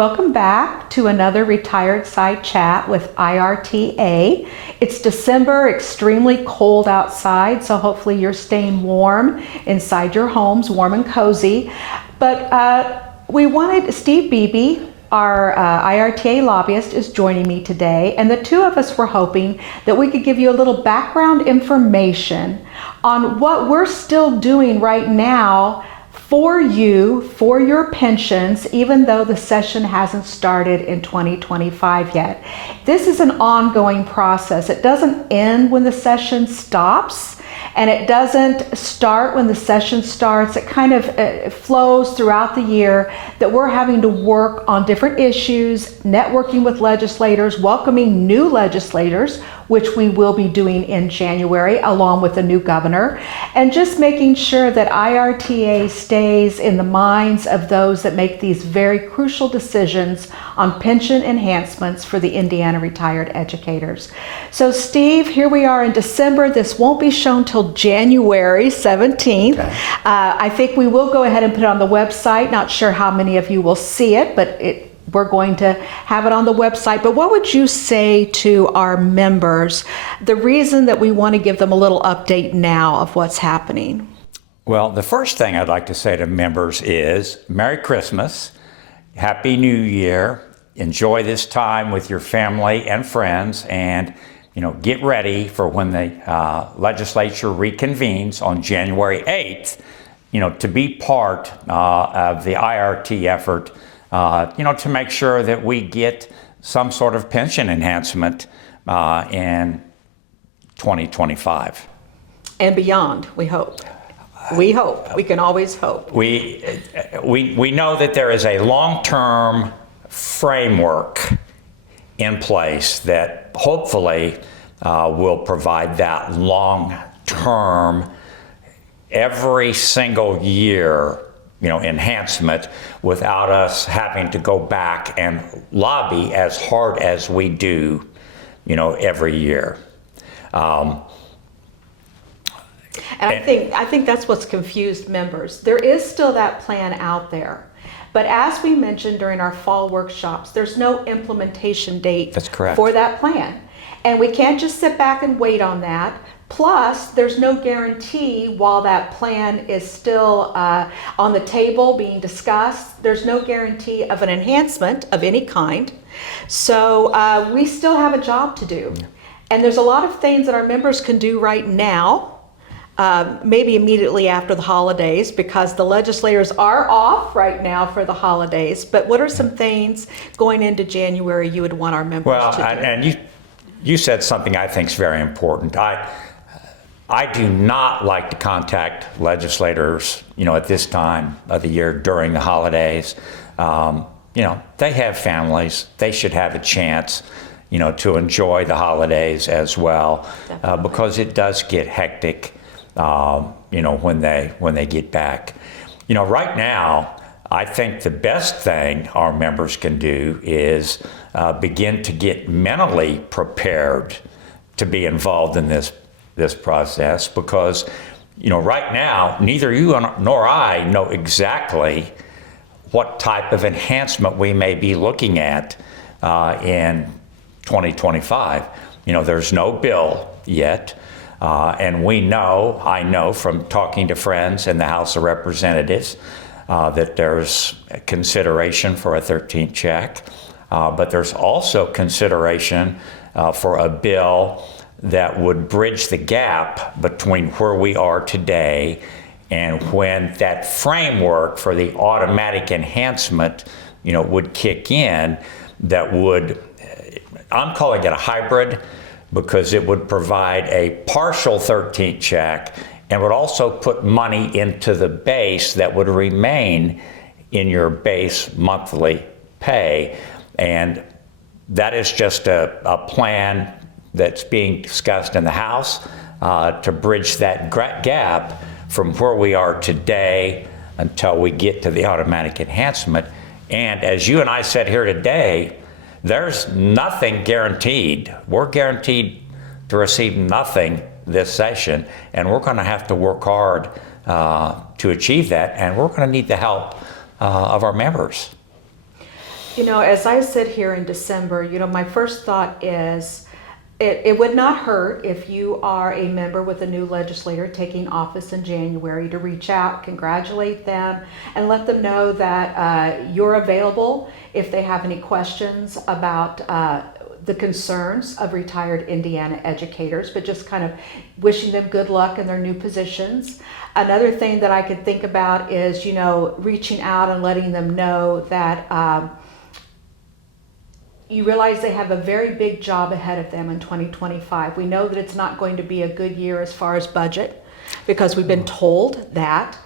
Welcome back to another Retiredside Chat with IRTA. It's December, extremely cold outside, so hopefully you're staying warm inside your homes, warm and cozy. But we wanted, Steve Beebe, our IRTA lobbyist, is joining me today, and the two of us were hoping that we could give you a little background information on what we're still doing right now for you, for your pensions, even though the session hasn't started in 2025 yet. This is an ongoing process. It doesn't end when the session stops, and it doesn't start when the session starts. It kind of flows throughout the year that we're having to work on different issues, networking with legislators, welcoming new legislators, which we will be doing in January along with the new governor, and just making sure that IRTA stays in the minds of those that make these very crucial decisions on pension enhancements for the Indiana retired educators. So Steve, here we are in December. This won't be shown till January 17th. Okay. I think we will go ahead and put it on the website. Not sure how many of you will see it, but we're going to have it on the website. But what would you say to our members, the reason that we want to give them a little update now of what's happening? Well, the first thing I'd like to say to members is Merry Christmas, Happy New Year, enjoy this time with your family and friends, and get ready for when the legislature reconvenes on January 8th, to be part of the IRT effort, to make sure that we get some sort of pension enhancement in 2025. And beyond, we hope. We hope. We can always hope. We know that there is a long-term framework in place that hopefully will provide that long-term, every single year enhancement without us having to go back and lobby as hard as we do, every year. And I think that's what's confused members. There is still that plan out there. But as we mentioned during our fall workshops, there's no implementation date. That's correct. For that plan. And we can't just sit back and wait on that. Plus, there's no guarantee while that plan is still on the table being discussed, there's no guarantee of an enhancement of any kind. So we still have a job to do. And there's a lot of things that our members can do right now, maybe immediately after the holidays, because the legislators are off right now for the holidays. But what are some things going into January you would want our members to do? And you said something I think is very important. I do not like to contact legislators, at this time of the year during the holidays. They have families. They should have a chance, to enjoy the holidays as well, because it does get hectic, when they get back. Right now, I think the best thing our members can do is begin to get mentally prepared to be involved in this process, because right now neither you nor I know exactly what type of enhancement we may be looking at in 2025. There's no bill yet, and I know from talking to friends in the House of Representatives that there's consideration for a 13th check, but there's also consideration for a bill that would bridge the gap between where we are today and when that framework for the automatic enhancement, would kick in. That would, I'm calling it a hybrid, because it would provide a partial 13th check and would also put money into the base that would remain in your base monthly pay. And that is just a plan that's being discussed in the House to bridge that gap from where we are today until we get to the automatic enhancement. And as you and I said here today, there's nothing guaranteed. We're guaranteed to receive nothing this session, and we're going to have to work hard to achieve that, and we're going to need the help of our members. As I sit here in December, my first thought is it would not hurt if you are a member with a new legislator taking office in January to reach out, congratulate them, and let them know that you're available if they have any questions about the concerns of retired Indiana educators, but just kind of wishing them good luck in their new positions. Another thing that I could think about is, reaching out and letting them know that you realize they have a very big job ahead of them in 2025. We know that it's not going to be a good year as far as budget because we've been told that.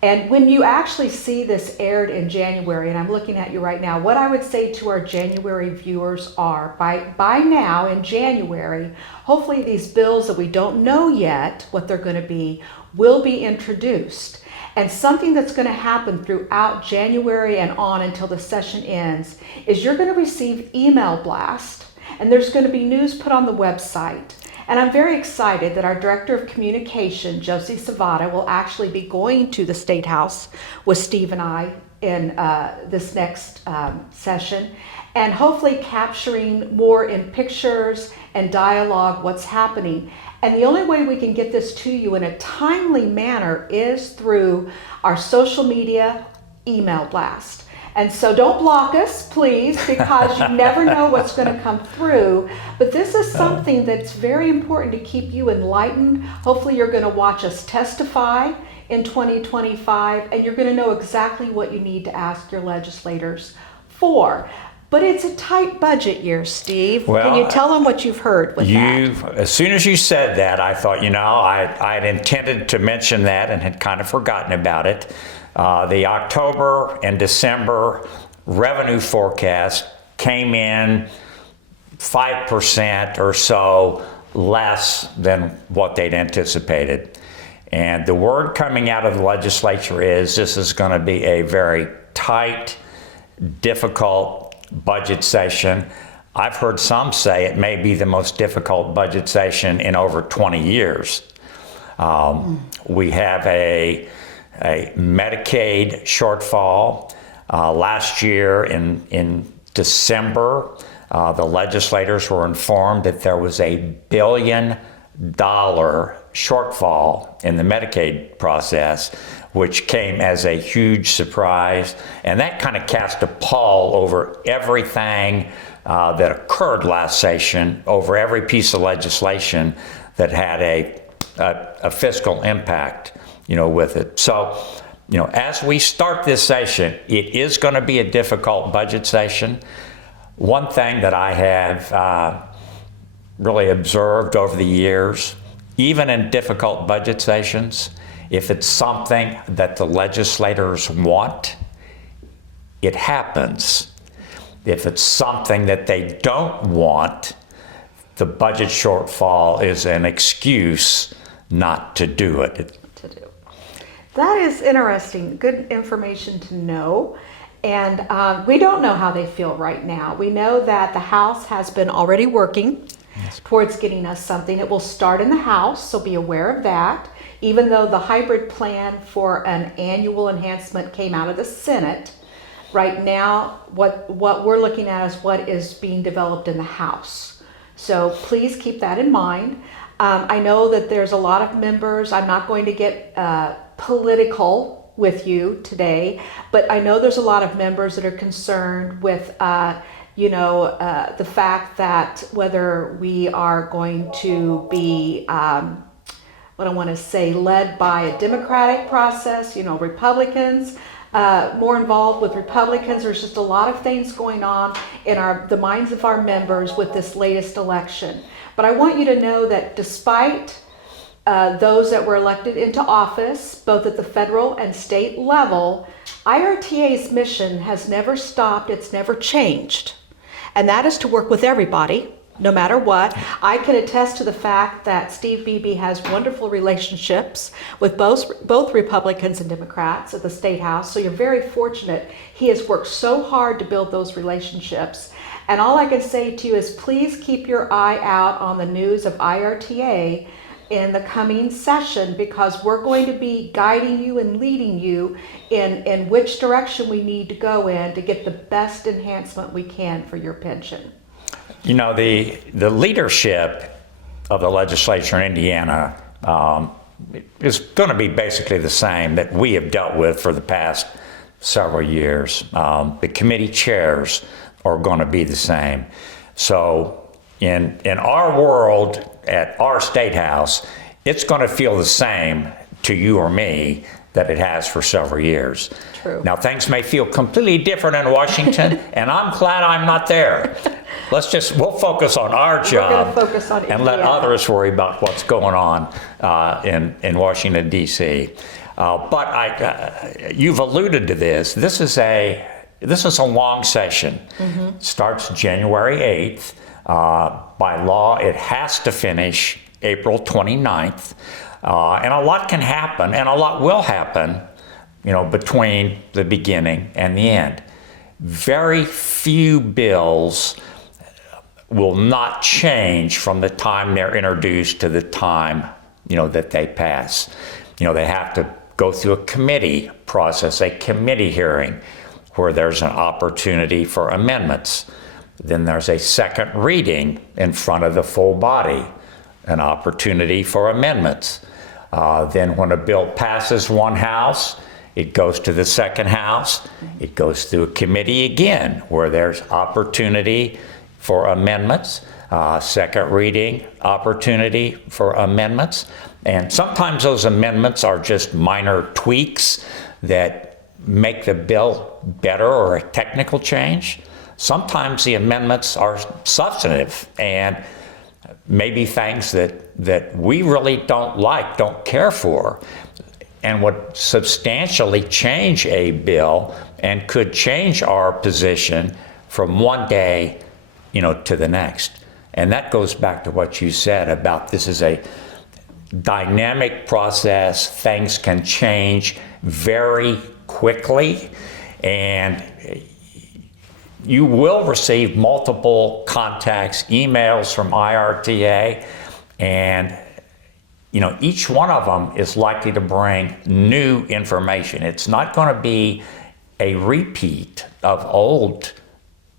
And when you actually see this aired in January, and I'm looking at you right now, what I would say to our January viewers are, by now in January, hopefully these bills that we don't know yet what they're going to be will be introduced. And something that's going to happen throughout January and on until the session ends is you're going to receive email blast, and there's going to be news put on the website. And I'm very excited that our Director of Communication, Josie Savada, will actually be going to the State House with Steve and I in this next session, and hopefully capturing more in pictures and dialogue what's happening. And the only way we can get this to you in a timely manner is through our social media email blast. And so don't block us, please, because you never know what's going to come through. But this is something that's very important to keep you enlightened. Hopefully you're going to watch us testify in 2025, and you're going to know exactly what you need to ask your legislators for. But it's a tight budget year, Steve. Well, can you tell them what you've heard with that? As soon as you said that, I thought, I had intended to mention that and had kind of forgotten about it. The October and December revenue forecast came in 5% or so less than what they'd anticipated. And the word coming out of the legislature is this is going to be a very tight, difficult budget session. I've heard some say it may be the most difficult budget session in over 20 years. We have a Medicaid shortfall. Last year in December, the legislators were informed that there was $1 billion shortfall in the Medicaid process, which came as a huge surprise. And that kind of cast a pall over everything that occurred last session, over every piece of legislation that had a fiscal impact, with it. So, as we start this session, it is going to be a difficult budget session. One thing that I have really observed over the years, even in difficult budget sessions, if it's something that the legislators want, it happens. If it's something that they don't want, the budget shortfall is an excuse not to do it. That is interesting. Good information to know. And we don't know how they feel right now. We know that the House has been already working towards getting us something. It will start in the House, so be aware of that. Even though the hybrid plan for an annual enhancement came out of the Senate, right now what we're looking at is what is being developed in the House. So please keep that in mind. I know that there's a lot of members. I'm not going to get political with you today, but I know there's a lot of members that are concerned with the fact that whether we are going to be led by a democratic process, Republicans, more involved with Republicans. There's just a lot of things going on in the minds of our members with this latest election. But I want you to know that despite those that were elected into office, both at the federal and state level, IRTA's mission has never stopped, it's never changed. And that is to work with everybody, no matter what. I can attest to the fact that Steve Beebe has wonderful relationships with both Republicans and Democrats at the State House. So you're very fortunate. He has worked so hard to build those relationships. And all I can say to you is please keep your eye out on the news of IRTA in the coming session, because we're going to be guiding you and leading you in which direction we need to go in to get the best enhancement we can for your pension. You know, the leadership of the legislature in Indiana is going to be basically the same that we have dealt with for the past several years. The committee chairs are going to be the same. So in our world, at our state house, it's going to feel the same to you or me that it has for several years. True. Now, things may feel completely different in Washington, and I'm glad I'm not there. We'll focus on our job focus on and let Indiana. others worry about what's going on in Washington, D.C. But you've alluded to this. This is a long session. Mm-hmm. Starts January 8th. By law, it has to finish April 29th. And a lot can happen, and a lot will happen, between the beginning and the end. Very few bills will not change from the time they're introduced to the time, that they pass. They have to go through a committee process, a committee hearing, where there's an opportunity for amendments. Then there's a second reading in front of the full body, an opportunity for amendments. Then when a bill passes one house, it goes to the second house. It goes through a committee again, where there's opportunity for amendments, second reading, opportunity for amendments. And sometimes those amendments are just minor tweaks that make the bill better or a technical change. Sometimes the amendments are substantive and maybe things that we really don't care for, and would substantially change a bill and could change our position from one day, to the next. And that goes back to what you said about this is a dynamic process. Things can change very quickly, and you will receive multiple contacts, emails from IRTA, and each one of them is likely to bring new information. It's not going to be a repeat of old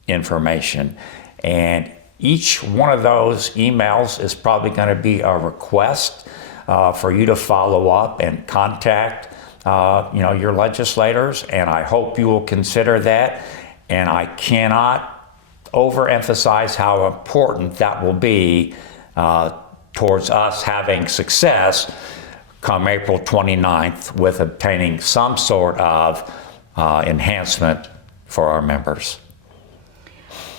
information, and each one of those emails is probably going to be a request for you to follow up and contact your legislators, and I hope you will consider that. And I cannot overemphasize how important that will be towards us having success come April 29th with obtaining some sort of enhancement for our members.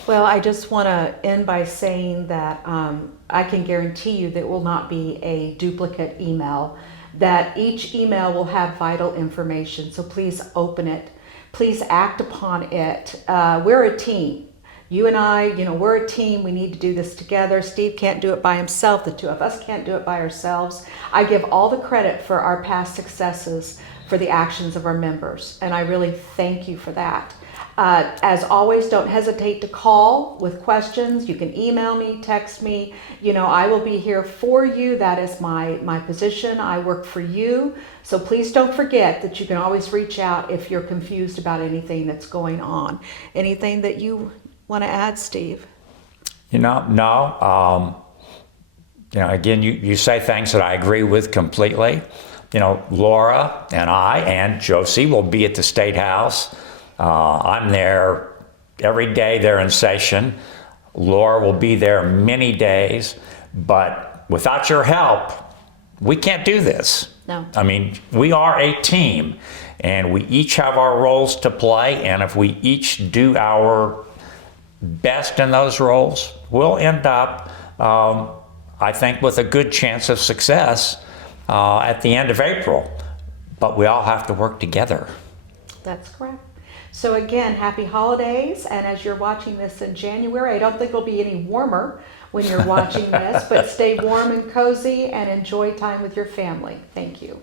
Well, I just want to end by saying that I can guarantee you there will not be a duplicate email, that each email will have vital information. So please open it. Please act upon it. We're a team. You and I, we're a team. We need to do this together. Steve can't do it by himself. The two of us can't do it by ourselves. I give all the credit for our past successes for the actions of our members, and I really thank you for that. As always, don't hesitate to call with questions. You can email me, text me. I will be here for you. That is my position. I work for you. So please don't forget that you can always reach out if you're confused about anything that's going on. Anything that you want to add, Steve? No. Again, you say things that I agree with completely. Laura and I and Josie will be at the State House. I'm there every day they're in session. Laura will be there many days, but without your help, we can't do this. No. I mean, we are a team, and we each have our roles to play, and if we each do our best in those roles, we'll end up, I think, with a good chance of success at the end of April. But we all have to work together. That's correct. So again, happy holidays, and as you're watching this in January, I don't think it'll be any warmer when you're watching this, but stay warm and cozy and enjoy time with your family. Thank you.